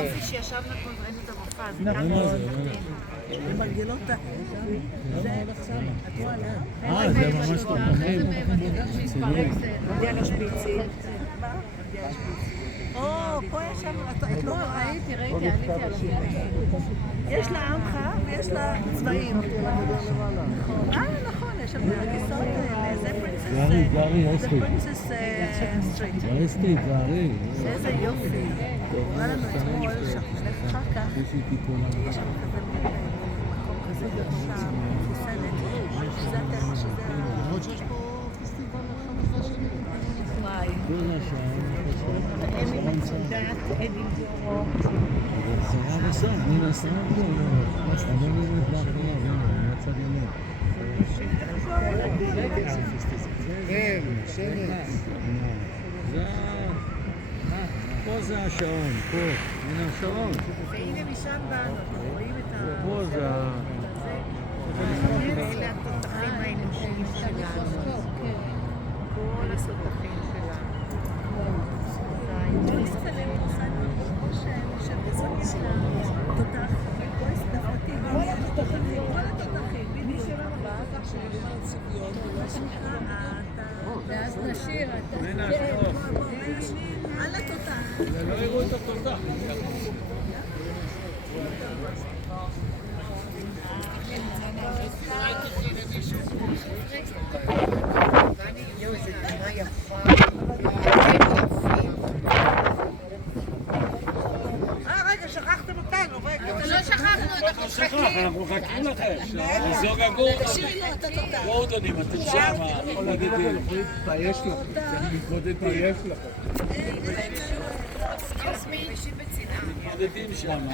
שישבנו פה וראינו את המופע, זה כאן מתחתים. למרגלות זה את רואה זה ממש טוב. מגיע לשפיצים. פה יש שם, את לא רואה. ראיתי, עליתי על השפיצים. יש לה עמך ויש לה צבעים. נכון, יש שם הכיסאות האלה, זה פרינסס סטריט. איזה יופי. קורא לנו אתמול, שאנחנו נלך אחר כך, יש שם כזה מקום כזה שם, מחוסנת, שזה הטבע שזה למרות שיש פה פסטיבל החנוכה שלי. וואי. אדינבורו. זה היה בסדר, אני נסע פה, אני באמת באחרונה, מצד ימין. כן, שמץ. פה זה השעון, פה, הנה השעון. והנה משם באנו, אתם רואים את ה... פה זה ה... ואלה התותחים האנושיים שלנו. כל התותחים שלנו. ואז נשאיר את על התותח. לא יראו את התותח. רגע, שכחתם אותנו, רגע. לא שכחנו, אנחנו מחכים. אנחנו מחכים לכם. זוג הגור. בואו דונים, אתם שם. תתבייש לכם. צריך להתמודד תתבייש לכם. מתמודדים שם.